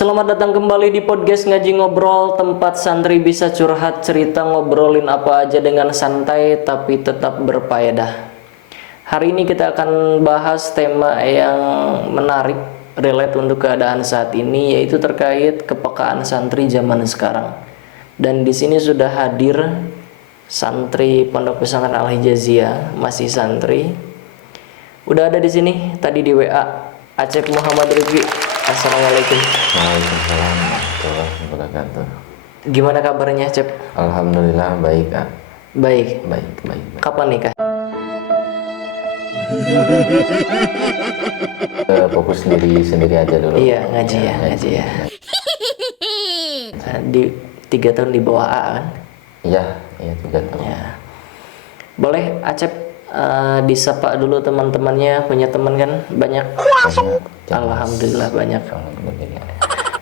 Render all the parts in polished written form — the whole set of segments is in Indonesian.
Selamat datang kembali di podcast Ngaji Ngobrol, tempat santri bisa curhat, cerita, ngobrolin apa aja dengan santai tapi tetap berfaedah. Hari ini kita akan bahas tema yang menarik, relate untuk keadaan saat ini, yaitu terkait kepekaan santri zaman sekarang. Dan di sini sudah hadir santri Pondok Pesantren Al-Hijaziyah, masih santri. Udah ada di sini tadi di WA, Acep Muhammad Rifki. Assalamualaikum. Waalaikumsalam warahmatullahi wabarakatuh. Gimana kabarnya, Cep? Alhamdulillah baik, Kak. Baik. Baik. Kapan nikah? Fokus sendiri aja dulu. Iya, ngaji ya. Di 3 tahun di bawah A kan? Iya, 3 tahun. Ya. Boleh Acep disapa dulu teman-temannya, punya teman kan banyak? Alhamdulillah banyak. Alhamdulillah.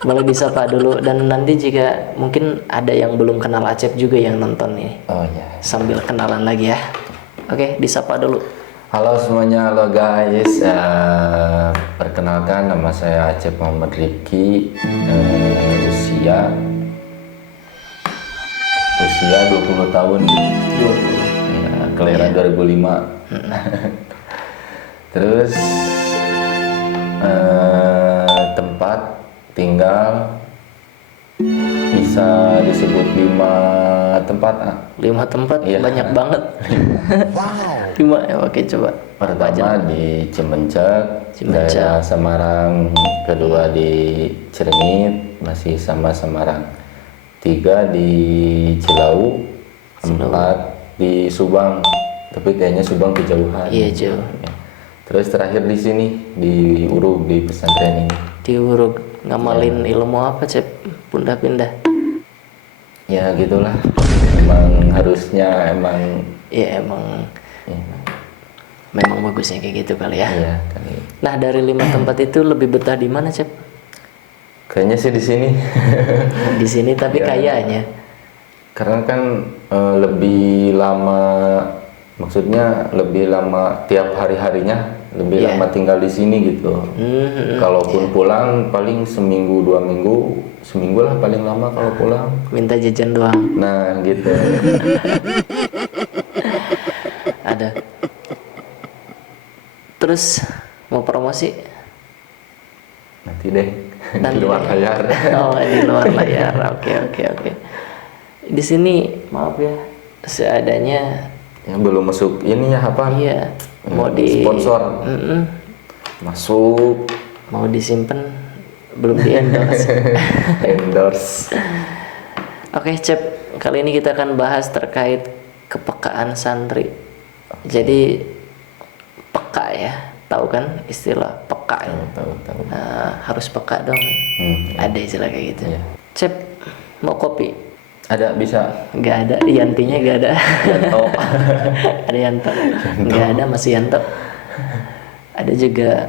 Boleh disapa dulu, dan nanti jika mungkin ada yang belum kenal Acep juga yang nonton nih. Oh ya. Sambil kenalan lagi ya. Oke, disapa dulu. Halo semuanya, halo guys. Perkenalkan, nama saya Acep Muhammad Rifki. Usia 20 tahun. 20. Ya, kelahiran 2005. Terus tempat tinggal bisa disebut 5 tempat. 5 tempat, Iya. banyak banget. Wow. 5 ya, oke coba. Pertama di Cimencek, Cimencek. daerah Semarang. Kedua di Cirenit, masih sama Semarang. 3 di Cilau. 4 di Subang, tapi kayaknya Subang kejauhan. Iya, jauh. Ya. Terus terakhir di sini di Urug, di pesantren ini. Di Urug, ngamalin ilmu apa, Cep? Pindah-pindah. Ya gitulah. Emang harusnya Ya emang ya, memang bagusnya kayak gitu kali ya. iya kali. Nah, dari 5 tempat itu lebih betah di mana, Cep? Kayaknya sih di sini. Di sini, tapi Ya. kayaknya. Karena kan lebih lama, maksudnya lebih lama tiap hari-harinya, lebih Iya. lama tinggal di sini gitu. Kalaupun pulang paling seminggu 2 minggu, seminggu lah paling lama kalau pulang. Minta jajan doang. Nah gitu. Ada. Terus mau promosi? Nanti deh. Nanti Di luar deh. layar. Oh, di luar layar. Oke. Di sini maaf ya, seadanya. Ya, belum masuk ini ya apa? Iya. Mau di sponsor. Mm-mm. Masuk Mau disimpan, belum di endorse. endorse. Oke, Cep, kali ini kita akan bahas terkait kepekaan santri. Jadi peka ya, tahu kan istilah peka ya? Tahu. Nah, harus peka dong. Ada istilah kayak gitu. Iya. Cep, mau kopi? Ada bisa. Nggak ada, Yantinya nggak ada. Yanto. Ada Yanto. Nggak ada, masih Yanto. Ada juga,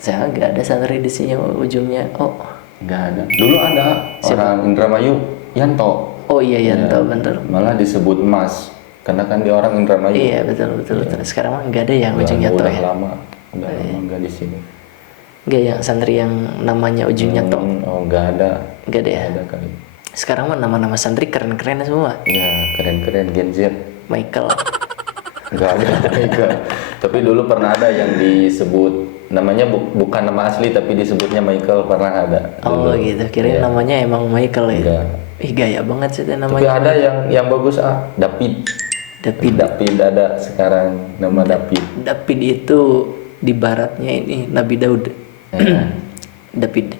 saya nggak ada santri di sini ujungnya. Oh, Nggak ada. Dulu ada orang Indramayu, Yanto. oh iya Yanto, Iya. bener. Malah disebut Mas, karena kan dia orang Indramayu. Iya betul. Sekarang mah nggak ada yang ujungnya udah to ya. lama nggak di sini. Nggak yang santri yang namanya ujungnya to. Oh nggak ada. Nggak ada ya. Nggak ada kali. Sekarang mah nama-nama santri keren-keren semua. Iya keren Gen Z. Michael. Nggak ada. Nggak. Tapi dulu pernah ada yang disebut namanya bukan nama asli tapi disebutnya Michael, pernah ada. Oh dulu. gitu. Kirain Iya. namanya emang Michael ya. Enggak. Ih gaya banget sih itu Tapi namanya. ada yang bagus David. David ada sekarang nama David. David itu di baratnya ini Nabi Daud. Ya, David.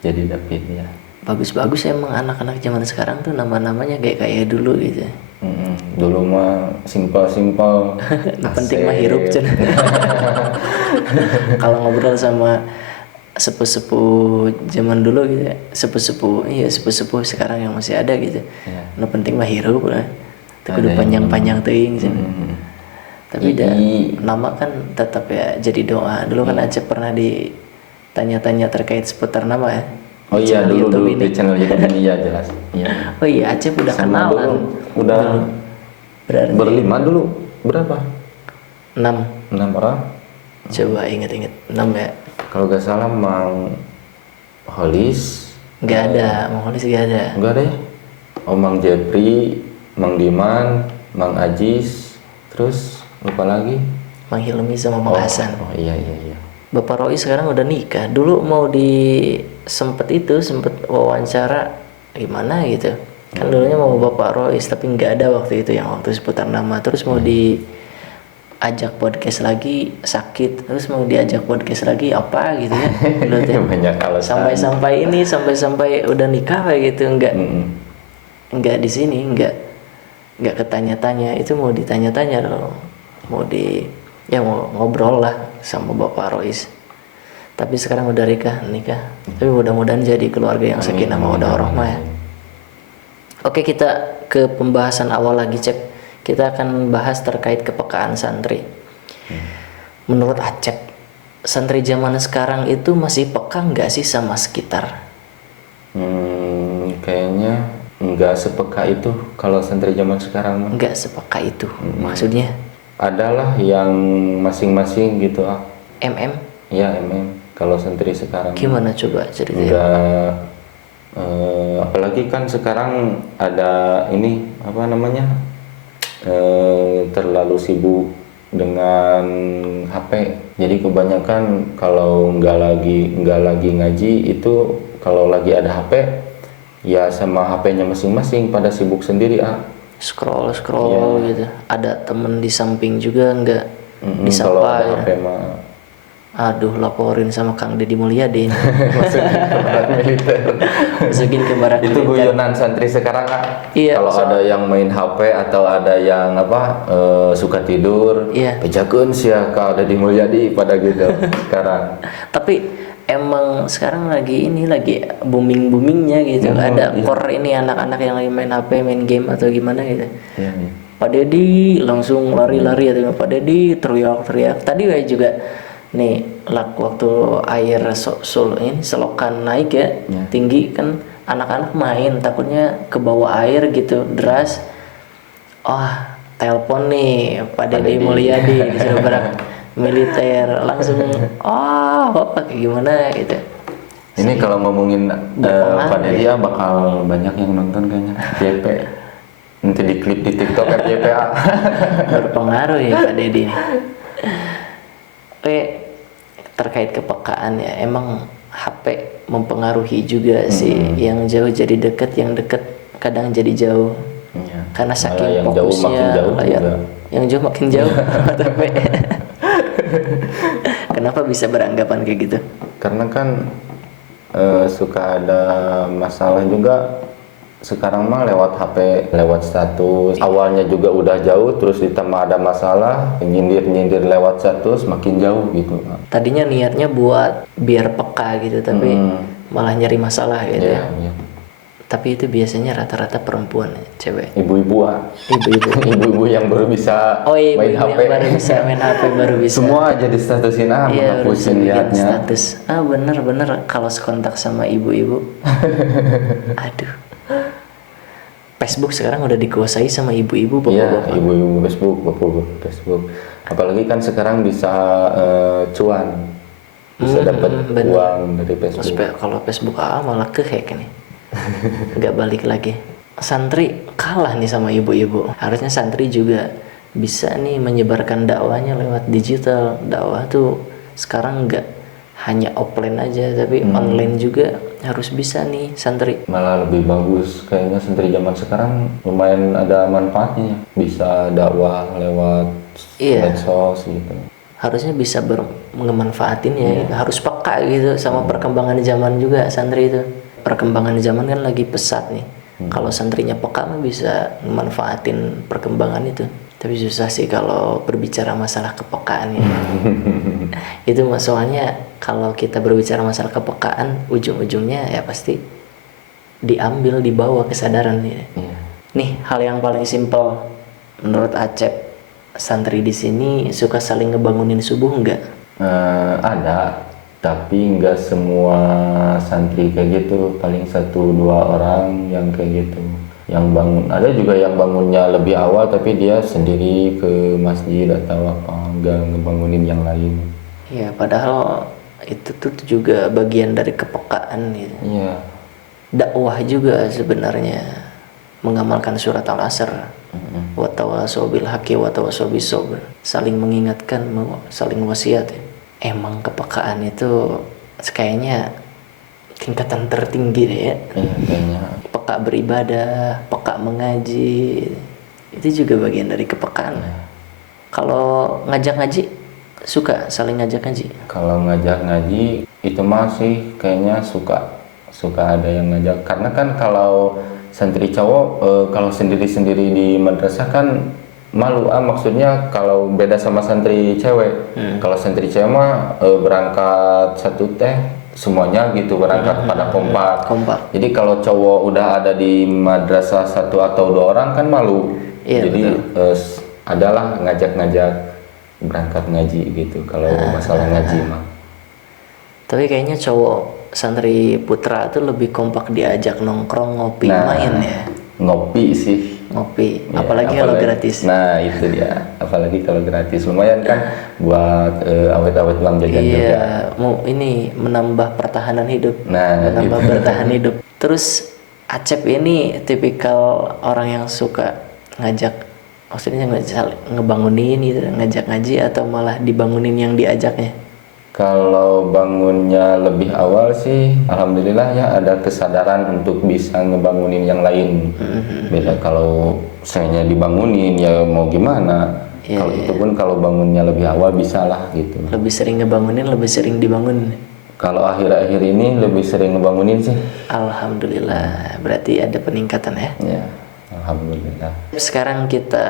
jadi David ya. Bagus-bagus emang anak-anak zaman sekarang tuh nama-namanya kayak dulu gitu. Dulu mah simpel. Yang penting mah hirup Cen. Kalau ngobrol sama sepuh-sepuh zaman dulu gitu ya, sepuh-sepuh sekarang yang masih ada gitu. Iya. Yang penting mah hirup lah. Itu kudu Ada yang- panjang-panjang teuing Cen. Tapi dah Ii. nama kan tetap ya jadi doa. Dulu kan Acep pernah ditanya-tanya terkait seputar nama ya. Oh Di iya channel dulu YouTube di channel YouTube ini ya jelas. Iya. Oh iya, Acep udah Sama kenalan. dulu, udah Berarti berlima dulu berapa? 6. 6 orang. Coba inget-inget 6 ya. Kalau gak salah Holis Nggak ada, Mang Holis nggak ada. enggak ada ya. Oh, Mang Jepri, Mang Diman, Mang Ajis, terus lupa lagi. Mang Hilmi sama Mang Hasan. Oh iya iya iya. Bapak Roy sekarang udah nikah. Dulu mau sempet wawancara gimana gitu. Kan dulunya mau Bapak Roy tapi nggak ada waktu itu yang waktu seputar nama. Terus mau diajak podcast lagi sakit. Terus mau diajak podcast lagi apa gitu ya. Dulu tuh. Banyak alasan. Sampai udah nikah kayak gitu nggak di sini nggak ketanya-tanya. Itu mau ditanya-tanya loh. Mau ngobrol lah sama Bapak Rois. Tapi sekarang udah nikah. Tapi mudah-mudahan jadi keluarga yang sakinah mawaddah warahmah ya. Oke, kita ke pembahasan awal lagi, Cep. Kita akan bahas terkait kepekaan santri. Menurut Acep, santri zaman sekarang itu masih peka nggak sih sama sekitar? Kayaknya nggak sepeka itu kalau santri zaman sekarang mah. Nggak sepeka itu, maksudnya? Adalah yang masing-masing gitu MM? Ya kalau santri sekarang Gimana coba ceritanya? enggak, apalagi kan sekarang ada ini apa namanya, terlalu sibuk dengan HP. Jadi kebanyakan kalau nggak lagi ngaji itu, kalau lagi ada HP ya sama HP-nya masing-masing pada sibuk sendiri Scroll gitu. Ada temen di samping juga nggak kalau disapa ada ya. HP mah Aduh, laporin sama Kang Deddy Mulyadi ini. masukin ke barak militer. Itu guyonan santri sekarang Iya, kalau ada yang main HP atau ada yang suka tidur, pejakeun sia Kang Deddy Mulyadi pada gitu sekarang. Tapi emang sekarang lagi boomingnya gitu. Ada core ini anak-anak yang lagi main HP, main game atau gimana gitu. Iya. Pak Deddy langsung lari-lari atau Pak Deddy teriak-teriak. Tadi juga nih waktu air selokan naik ya, tinggi kan, anak-anak main takutnya ke bawah air gitu deras. Telepon nih Pak Deddy Mulyadi disuruh barak militer, langsung kayak gimana gitu. Ini kalau ngomongin Pak Deddy bakal banyak yang nonton kayaknya. FYP nanti diklip di TikTok FYP. Berpengaruh ya Pak Deddy nih. Oke, terkait kepekaan ya, emang HP mempengaruhi juga sih. Yang jauh jadi dekat, yang dekat kadang jadi jauh. Karena saking yang fokusnya jauh layar, yang jauh makin jauh. Tapi kenapa bisa beranggapan kayak gitu? Karena kan suka ada masalah juga. Sekarang mah lewat HP, lewat status. Awalnya juga udah jauh, terus ditambah ada masalah, nyindir lewat status, makin jauh gitu. Tadinya niatnya buat biar peka gitu, tapi malah nyari masalah gitu ya. Tapi itu biasanya rata-rata perempuan, cewek. Ibu-ibu yang baru bisa main HP. Yang baru bisa main HP, baru bisa. Semua jadi statusin menghapusin liatnya. Status. Bener kalau sekontak sama ibu-ibu. Aduh. Facebook sekarang udah dikuasai sama ibu-ibu, bapak-bapak. Iya, ibu-ibu bapak-bapak Facebook. Apalagi kan sekarang bisa cuan, bisa dapat uang dari Facebook. Kalau Facebook malah kehack nih, nggak balik lagi. Santri kalah nih sama ibu-ibu. Harusnya santri juga bisa nih menyebarkan dakwahnya lewat digital. Dakwah tuh sekarang nggak hanya offline aja, tapi online juga harus bisa nih santri. Malah lebih bagus kayaknya santri zaman sekarang, lumayan ada manfaatnya. Bisa dakwah lewat medsos gitu. Harusnya bisa mengemanfaatin ya. Harus peka gitu sama perkembangan zaman juga santri itu. Perkembangan zaman kan lagi pesat nih. Kalau santrinya peka mah bisa memanfaatin perkembangan itu. Tapi susah sih kalau berbicara masalah kepekaan ya. Itu soalnya kalau kita berbicara masalah kepekaan, ujung-ujungnya ya pasti dibawa kesadaran ya. Nih hal yang paling simpel menurut Acep, santri di sini suka saling ngebangunin subuh enggak? Ada, tapi enggak semua santri kayak gitu. Paling 1-2 orang yang kayak gitu yang bangun. Ada juga yang bangunnya lebih awal tapi dia sendiri ke masjid atau apa, enggak ngebangunin yang lain. Ya padahal Itu tuh juga bagian dari kepekaan gitu. Iya. Dakwah juga sebenarnya mengamalkan surat Al-Asr. Wa tawasau bil haqqi wa tawasau bis sabr. Saling mengingatkan, saling wasiat. Emang kepekaan itu kayaknya tingkatan tertinggi deh ya. Iya kayaknya. Peka beribadah, peka mengaji, itu juga bagian dari kepekaan. Kalau ngajak ngaji, suka saling ngajak ngaji. Kalau ngajak ngaji itu masih kayaknya suka ada yang ngajak, karena kan kalau santri cowok kalau sendiri-sendiri di madrasah kan malu, maksudnya kalau beda sama santri cewek. Kalau santri cewek mah berangkat satu teh semuanya gitu, berangkat pada kompak. Jadi kalau cowok udah ada di madrasah satu atau dua orang kan malu. Iya, jadi adalah ngajak-ngajak berangkat ngaji gitu kalau masalah ngaji mah. Tapi kayaknya cowok santri putra tuh lebih kompak diajak nongkrong, ngopi, main ya. Ngopi sih. Ngopi, ya, apalagi kalau gratis. Nah itu dia, apalagi kalau gratis lumayan kan buat awet-awet uang jajan juga. Iya, mau ini menambah pertahanan hidup. Menambah bertahan hidup. Terus Acep ini tipikal orang yang suka ngajak, maksudnya ngebangunin gitu, ngajak ngaji atau malah dibangunin yang diajaknya? Kalau bangunnya lebih awal sih, alhamdulillah ya ada kesadaran untuk bisa ngebangunin yang lain. Beda kalau saya dibangunin ya mau gimana. Kalau itu pun kalau bangunnya lebih awal bisa lah gitu. Lebih sering ngebangunin, lebih sering dibangun. Kalau akhir-akhir ini lebih sering ngebangunin sih. Alhamdulillah, berarti ada peningkatan ya? Ya, alhamdulillah. Sekarang kita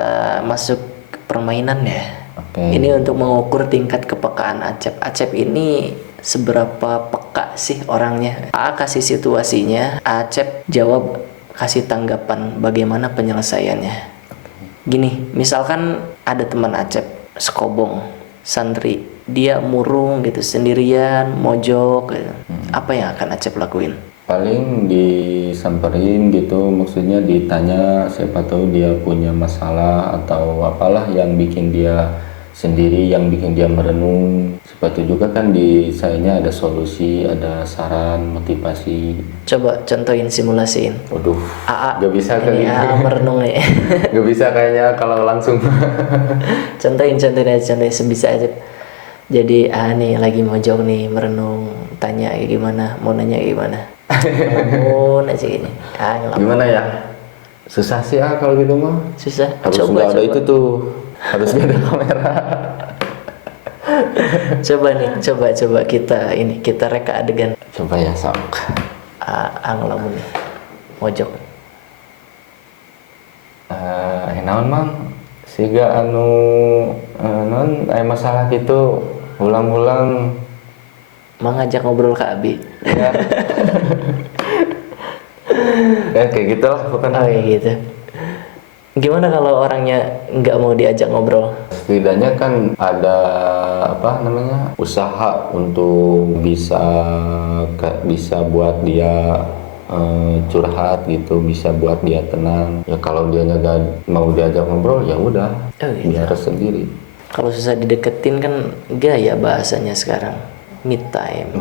masuk ke permainan ya. Okay. Ini untuk mengukur tingkat kepekaan Acep. Acep ini seberapa peka sih orangnya? A kasih situasinya, Acep jawab kasih tanggapan bagaimana penyelesaiannya. Gini, misalkan ada teman Acep, sekobong, santri, dia murung gitu sendirian, mojok gitu. Apa yang akan Acep lakuin? Paling disamperin gitu, maksudnya ditanya, siapa tahu dia punya masalah atau apalah yang bikin dia sendiri, yang bikin dia merenung. Seperti juga kan di sayanya ada solusi, ada saran, motivasi. Coba contohin, simulasiin. Waduh, gak bisa ini kali. merenung nih. Gak bisa kayaknya kalau langsung. contohin sebisa aja. Jadi nih lagi mojok nih, merenung, tanya gimana, mau nanya gimana. Ngelamun aja gini. Gimana ya? Susah sih kalau gitu mah. Susah. Harus nggak ada itu tuh. Harus ada kamera. coba kita reka adegan. Coba ya sok. Ngelamun nih, mojok. Naon mang? Siga non masalah gitu ulang-ulang. Mengajak ngobrol ke Abi. Ya. Kayak gitu lah bukan. Oh ya gitu. Gimana kalau orangnya nggak mau diajak ngobrol? Setidaknya kan ada usaha untuk bisa buat dia curhat gitu, bisa buat dia tenang. Ya kalau dia nggak mau diajak ngobrol ya udah, biar sendiri. Kalau susah dideketin kan gaya bahasanya sekarang, me time.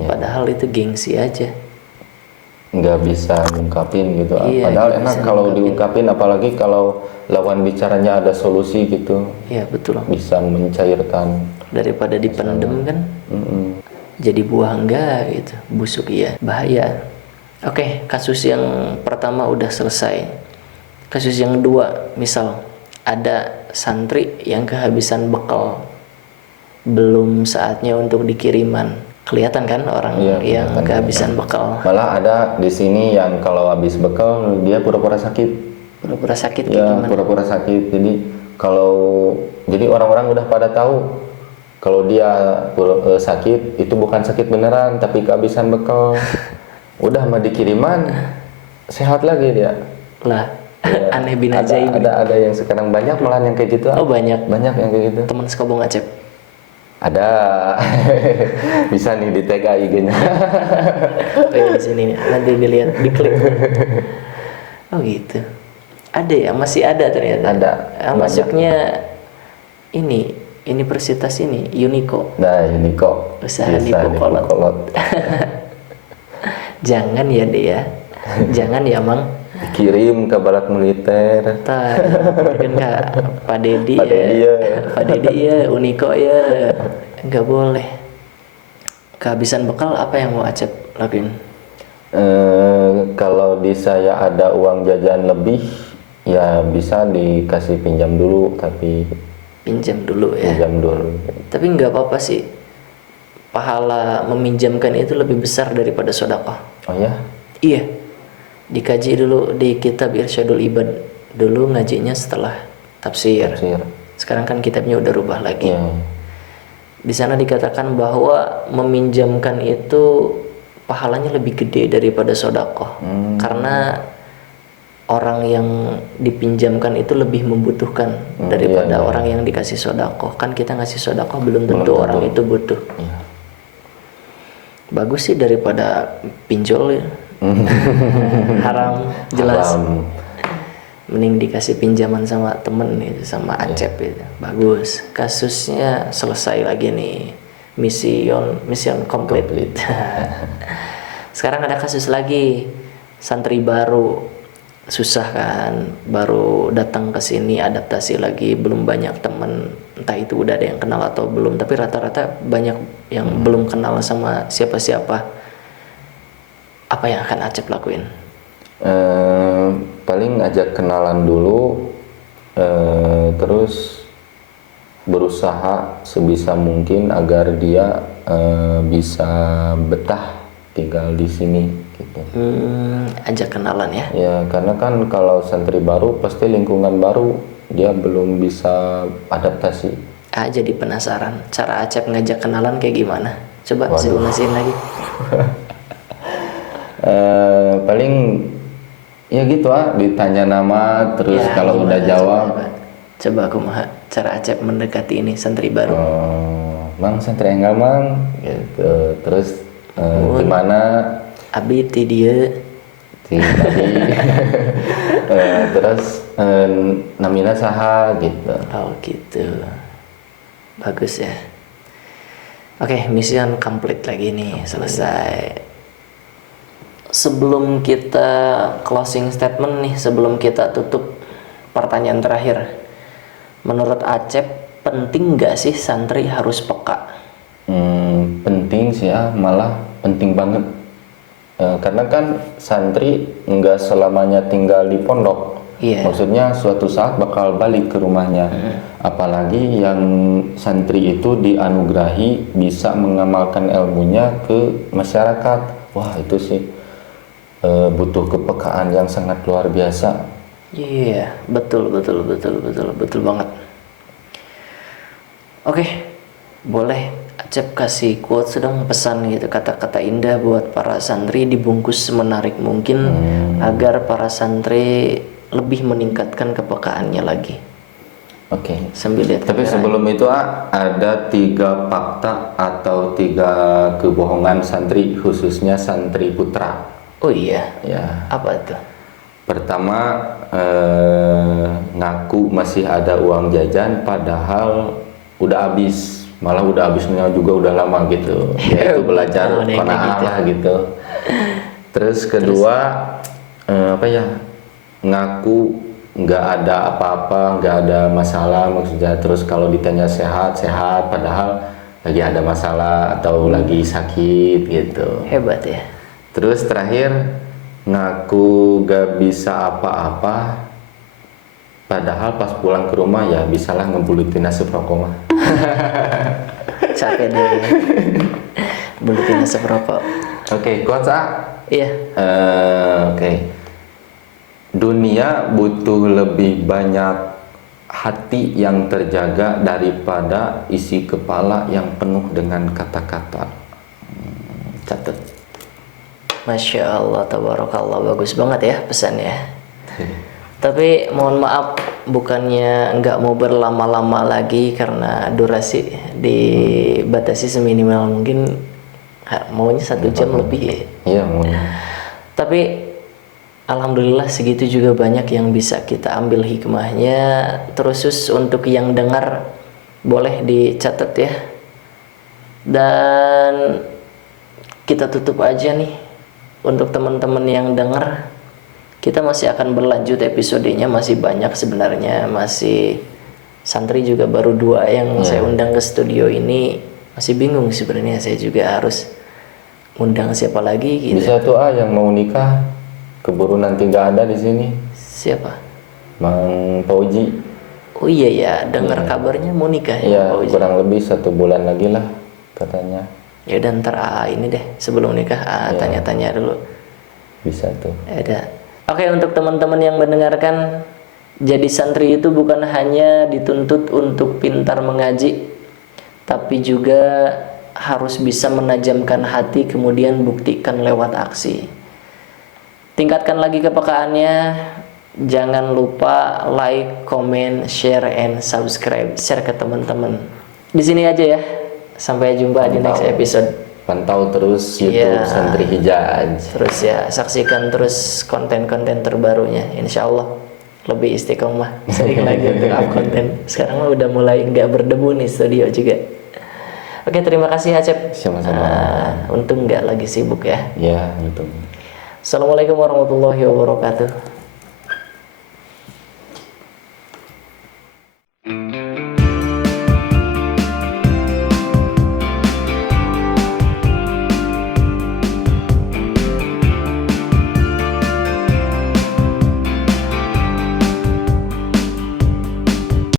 Ya. Padahal itu gengsi aja. Nggak bisa ngungkapin gitu. Iya, padahal enak kalau diungkapin, apalagi kalau lawan bicaranya ada solusi gitu. Iya betul. Bisa mencairkan. Daripada dipendem kan. Jadi buah enggak gitu, busuk iya, bahaya. Oke, kasus yang pertama udah selesai. Kasus yang kedua, misal ada santri yang kehabisan bekal, belum saatnya untuk dikiriman. Kelihatan kan orang yang kehabisan bekal. Malah ada di sini yang kalau habis bekal dia pura-pura sakit. Pura-pura sakit ya, gimana? Pura-pura sakit. Jadi orang-orang udah pada tahu kalau dia sakit itu bukan sakit beneran, tapi kehabisan bekal. Udah mah dikiriman, sehat lagi dia. Lah, ya, aneh bin ajaib. Ada yang sekarang banyak malah yang kayak gitu. Oh banyak yang kayak gitu. Teman sekobong Acep. Ada. Bisa nih di tag IG-nya. Oh iya, di sini nih. Nanti dilihat, diklik. Oh gitu. Ada ya, masih ada ternyata. Ada. Masuknya ini universitas ini Uniko. Nah ini kok Usaha bisa dipokolot. dipokolot. Jangan ya deh ya. Jangan ya Mang. Kirim ke barak militer. Tah, kan Kak Pak Dedi Pak Dedi ya. Pak Dedi ya, Uniko ya. Nggak boleh. Kehabisan bekal apa yang mau Acep lakuin? Kalau di saya ada uang jajan lebih, ya bisa dikasih pinjam dulu, tapi Pinjam dulu ya. pinjam dulu. Tapi nggak apa-apa sih. Pahala meminjamkan itu lebih besar daripada sedekah. Oh ya? Iya. Dikaji dulu di kitab Irsyadul Ibad. Dulu ngajinya setelah tafsir. Tafsir. Sekarang kan kitabnya udah rubah lagi. Iya. Di sana dikatakan bahwa meminjamkan itu pahalanya lebih gede daripada sedekah. Karena orang yang dipinjamkan itu lebih membutuhkan daripada iya. orang yang dikasih sedekah. Kan kita ngasih sedekah belum tentu orang itu butuh. Iya. Bagus sih daripada pinjol ya. Haram jelas. Haram. Mending dikasih pinjaman sama temen itu, sama Acep itu. Bagus. Kasusnya selesai lagi nih. Mission complete. Sekarang ada kasus lagi. Santri baru. Susah kan, baru datang ke sini adaptasi lagi, belum banyak temen, entah itu udah ada yang kenal atau belum, tapi rata-rata banyak yang belum kenal sama siapa-siapa. Apa yang akan Acep lakuin? Paling ngajak kenalan dulu, terus berusaha sebisa mungkin agar dia bisa betah tinggal di sini gitu. Ajak kenalan ya. Ya, karena kan kalau santri baru pasti lingkungan baru, dia belum bisa adaptasi. Jadi penasaran cara Acep ngajak kenalan kayak gimana? Coba simulasiin lagi. Paling ya gitu ditanya nama, terus Ya, kalau udah gimana, jawab, coba aku mah cara Acep mendekati ini santri baru. Mang santri enggak mang, gitu. Terus gimana? Abi ti dia. Tadi, terus namina saha gitu. Oh gitu. Bagus ya. Oke, mission complete lagi nih, selesai. Sebelum kita closing statement nih, sebelum kita tutup, pertanyaan terakhir. Menurut Acep, penting nggak sih santri harus peka? Penting sih ya, malah penting banget. Karena kan santri nggak selamanya tinggal di pondok. Iya. Maksudnya suatu saat bakal balik ke rumahnya. Apalagi yang santri itu dianugerahi bisa mengamalkan ilmunya ke masyarakat. Wah itu sih butuh kepekaan yang sangat luar biasa. Iya, betul banget. Oke, boleh Acep kasih quotes dong, pesan gitu, kata-kata indah buat para santri dibungkus semenarik mungkin agar para santri lebih meningkatkan kepekaannya lagi. Oke. Sambil lihat Tapi kamera. sebelum itu ada 3 fakta atau 3 kebohongan santri, khususnya santri putra. Oh iya, Ya. apa tuh? Pertama, ngaku masih ada uang jajan padahal udah habis, malah udah habisnya juga udah lama gitu. Ya itu belajar Oh, kayak qanaah gitu. lah gitu. Terus kedua, ngaku nggak ada apa-apa, nggak ada masalah maksudnya. Terus kalau ditanya sehat padahal lagi ada masalah atau lagi sakit gitu. Hebat ya. Terus terakhir, ngaku gak bisa apa-apa padahal pas pulang ke rumah ya bisalah ngebulutin nasi rokok mah. Capek deh. Bulutin asap rokok. Oke, quotes Iya. Oke. Dunia butuh lebih banyak hati yang terjaga daripada isi kepala yang penuh dengan kata-kata. Catat. Masya Allah, tabarakallah, bagus banget ya pesannya. Tapi mohon maaf, bukannya nggak mau berlama-lama lagi karena durasi dibatasi seminimal mungkin, maunya 1 jam lebih ya. Iya, maunya. Tapi alhamdulillah segitu juga banyak yang bisa kita ambil hikmahnya. Terusus untuk yang dengar, boleh dicatat ya. Dan kita tutup aja nih untuk teman-teman yang denger. Kita masih akan berlanjut episodenya, masih banyak sebenarnya, masih santri juga baru 2 yang saya undang ke studio ini. Masih bingung sebenarnya saya juga harus undang siapa lagi gitu. Bisa tuh yang mau nikah, keburu nanti nggak ada di sini. Siapa? Mang Fauji. Oh iya ya, dengar kabarnya mau nikah ya, Iya, Pak Uji. kurang lebih 1 bulan lagi lah katanya. Ya udah ntar ini deh sebelum nikah tanya-tanya dulu. Bisa tuh. Ada. Oke, untuk teman-teman yang mendengarkan, jadi santri itu bukan hanya dituntut untuk pintar mengaji, tapi juga harus bisa menajamkan hati, kemudian buktikan lewat aksi. Tingkatkan lagi kepekaannya. Jangan lupa like, comment, share, and subscribe. Share ke teman-teman. Di sini aja ya. Sampai jumpa di next episode. Pantau terus YouTube Santri Hijaj. Terus ya, saksikan terus konten-konten terbarunya. Insya Allah lebih istiqomah. Sering lagi untuk up konten. Sekarang udah mulai nggak berdebu nih studio juga. Oke, terima kasih Acep. Sama-sama. Untung nggak lagi sibuk ya. Ya, untung. Assalamualaikum warahmatullahi wabarakatuh.